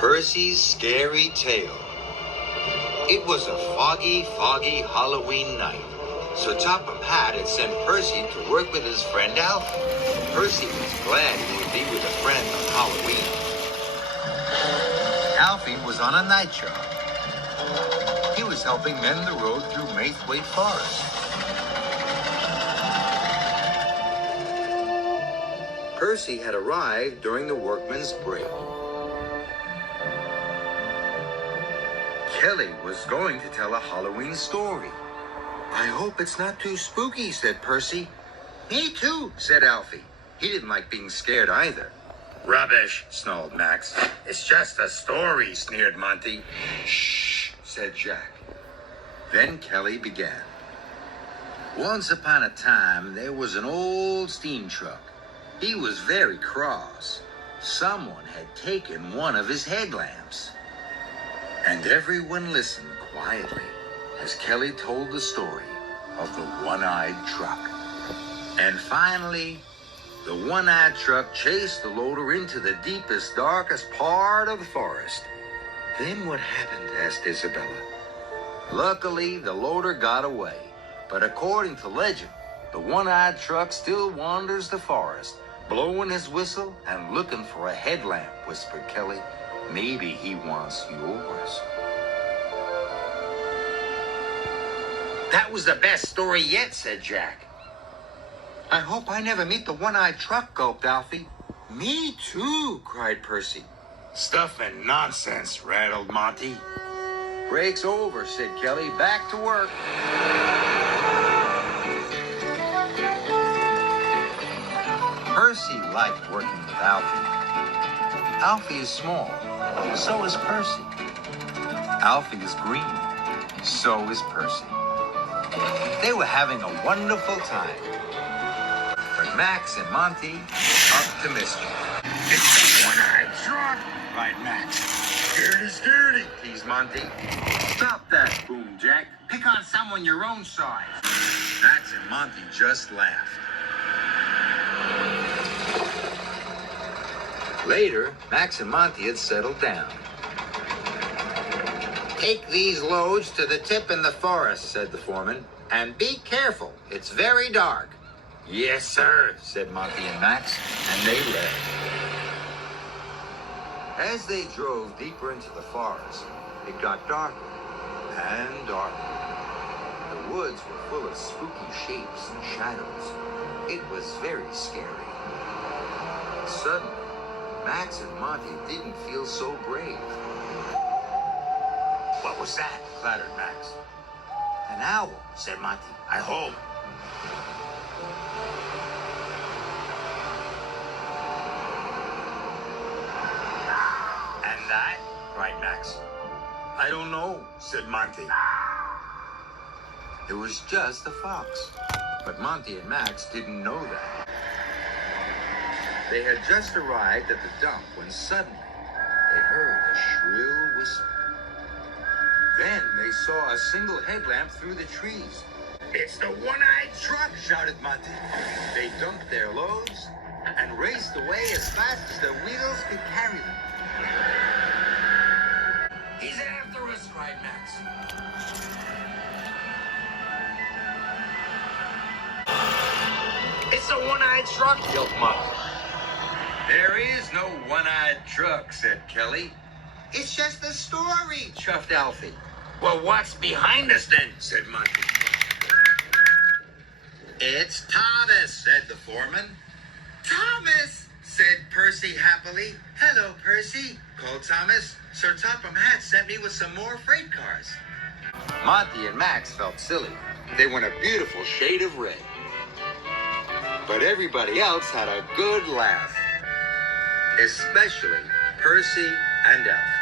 Percy's Scary Tale. It was a foggy, foggy Halloween night. So Topham Hatt had sent Percy to work with his friend Alfie. Percy was glad he would be with a friend on Halloween. Alfie was on a night job. He was helping mend the road through Maithwaite Forest. Percy had arrived during the workman's break. Kelly was going to tell a Halloween story. "I hope it's not too spooky," said Percy. "Me too," said Alfie. He didn't like being scared either. "Rubbish," snarled Max. "It's just a story," sneered Monty. "Shh," said Jack. Then Kelly began. Once upon a time, there was an old steam truck. He was very cross. Someone had taken one of his headlamps. And everyone listened quietly as Kelly told the story of the one-eyed truck. And finally, the one-eyed truck chased the loader into the deepest, darkest part of the forest. "Then what happened?" asked Isabella. Luckily, the loader got away. But according to legend, the one-eyed truck still wanders the forest, blowing his whistle and looking for a headlamp, whispered Kelly. "Maybe he wants yours." "That was the best story yet," said Jack. "I hope I never meet the one-eyed truck," gulped Alfie. "Me too," cried Percy. "Stuff and nonsense," rattled Monty. "Break's over," said Kelly. "Back to work." Percy liked working with Alfie. Alfie is small, so is Percy. Alfie is green, so is Percy. They were having a wonderful time. But Max and Monty were up to mischief. "It's the one-eyed truck!" cried Max. "Scaredy, scaredy!" teased Monty. "Stop that!" boomed Jack. "Pick on someone your own size." Max and Monty just laughed. Later, Max and Monty had settled down. "Take these loads to the tip in the forest," said the foreman. "And be careful. It's very dark." "Yes, sir," said Monty and Max, and they left. As they drove deeper into the forest, it got darker and darker. The woods were full of spooky shapes and shadows. It was very scary. Suddenly, Max and Monty didn't feel so brave. "What was that?" clattered Max. "An owl," said Monty. "I hope." "And that?" cried Max. "I don't know," said Monty. It was just a fox. But Monty and Max didn't know that. They had just arrived at the dump when suddenly they heard a shrill whistle. Then they saw a single headlamp through the trees. "It's the one-eyed truck!" shouted Monty. They dumped their loads and raced away as fast as their wheels could carry them. "He's after us!" cried Max. "It's the one-eyed truck!" yelled Monty. "There is no one-eyed truck," said Kelly. "It's just a story," chuffed Alfie. "Well, what's behind us then?" said Monty. "It's Thomas," said the foreman. "Thomas," said Percy happily. "Hello, Percy," called Thomas. "Sir Topham Hatt sent me with some more freight cars." Monty and Max felt silly. They were in a beautiful shade of red. But everybody else had a good laugh. Especially Percy and Alfie.